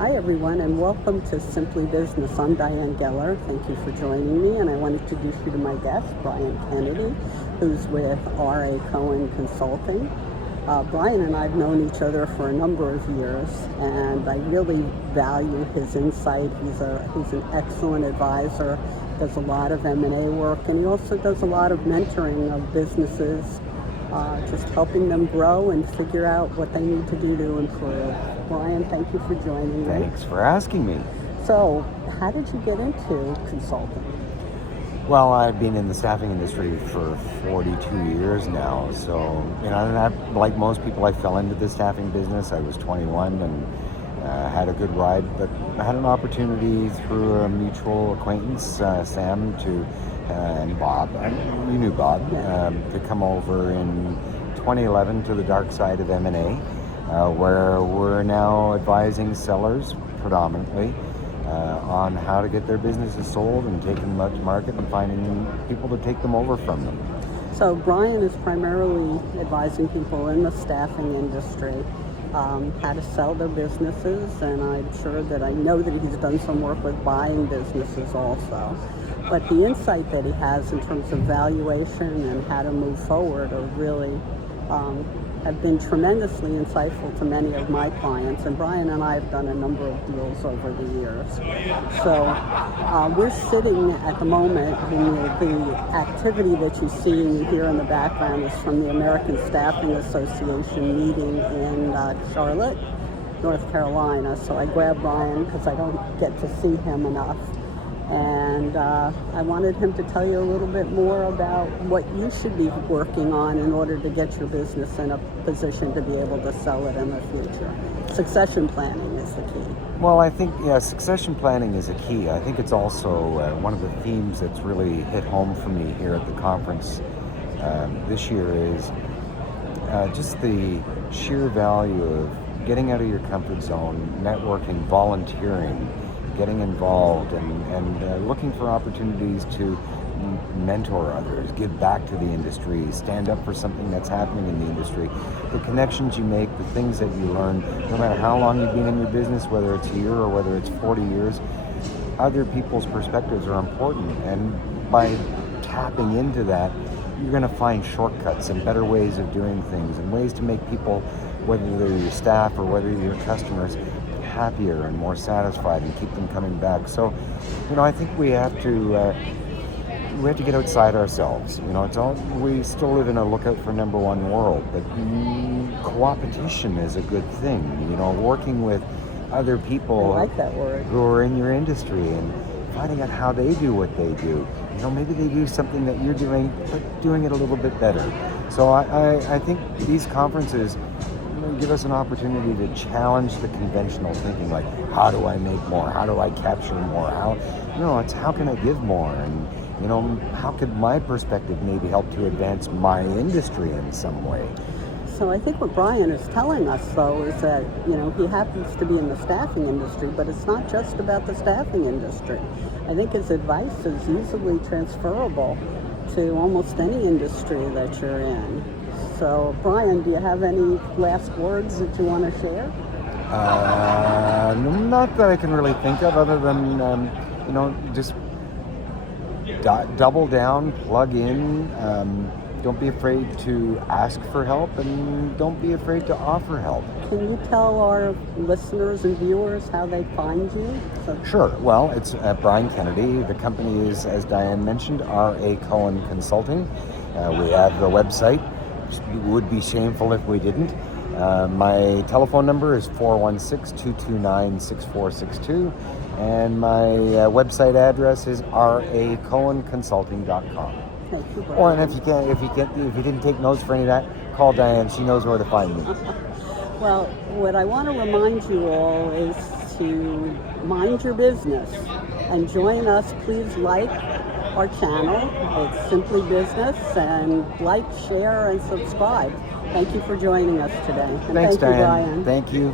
Hi everyone, and welcome to Simply Business. I'm Diane Geller. Thank you for joining me, and I want to introduce you to my guest, Brian Kennedy, who's with R.A. Cohen Consulting. Brian and I have known each other for a number of years, and I really value his insight. He's an excellent advisor, does a lot of M&A work, and he also does a lot of mentoring of businesses, just helping them grow and figure out what they need to do to improve. Brian, thank you for joining me. Thanks for asking me. So, how did you get into consulting? Well, I've been in the staffing industry for 42 years now. So, and like most people, I fell into the staffing business. I was 21 and had a good ride, but I had an opportunity through a mutual acquaintance, Sam, and Bob, you knew Bob, to come over in 2011 to the dark side of M&A, where we're now advising sellers predominantly on how to get their businesses sold and taking them out to market and finding people to take them over from them. So Brian is primarily advising people in the staffing industry how to sell their businesses, and I'm sure that I know that he's done some work with buying businesses also. But the insight that he has in terms of valuation and how to move forward are really have been tremendously insightful to many of my clients. And Brian and I have done a number of deals over the years. So we're sitting at the moment, the activity that you see and you hear in the background is from the American Staffing Association meeting in Charlotte, North Carolina. So I grabbed Brian because I don't get to see him enough. And I wanted him to tell you a little bit more about what you should be working on in order to get your business in a position to be able to sell it in the future. Succession planning is the key. Well, I think, succession planning is a key. I think it's also one of the themes that's really hit home for me here at the conference this year is just the sheer value of getting out of your comfort zone, networking, volunteering, getting involved and looking for opportunities to mentor others, give back to the industry, stand up for something that's happening in the industry. The connections you make, the things that you learn, no matter how long you've been in your business, whether it's a year or whether it's 40 years, other people's perspectives are important. And by tapping into that, you're going to find shortcuts and better ways of doing things and ways to make people, whether they're your staff or whether you're your customers, happier and more satisfied and keep them coming back. So, I think we have to get outside ourselves. We still live in a lookout for number one world, but co-opetition is a good thing. Working with other people I like that word. Who are in your industry and finding out how they do what they do. Maybe they do something that you're doing, but doing it a little bit better. So I think these conferences give us an opportunity to challenge the conventional thinking, like how do I make more? How do I capture more? It's how can I give more? And how could my perspective maybe help to advance my industry in some way? So I think what Brian is telling us, though, is that, he happens to be in the staffing industry, but it's not just about the staffing industry. I think his advice is easily transferable to almost any industry that you're in. So, Brian, do you have any last words that you want to share? Not that I can really think of, other than, just double down, plug in. Don't be afraid to ask for help, and don't be afraid to offer help. Can you tell our listeners and viewers how they find you? Sure. Well, it's Brian Kennedy. The company is, as Diane mentioned, R.A. Cohen Consulting. We have the website. It would be shameful if we didn't. My telephone number is 416-229-6462, and my website address is racohenconsulting.com. Thank you, Brian. Or, and if you didn't take notes for any of that, call Diane. She knows where to find me. Well, what I want to remind you all is to mind your business and join us. Please like our channel. It's Simply Business, and like, share, and subscribe. Thank you for joining us today. And Thanks, thank you, Diane. Brian. Thank you.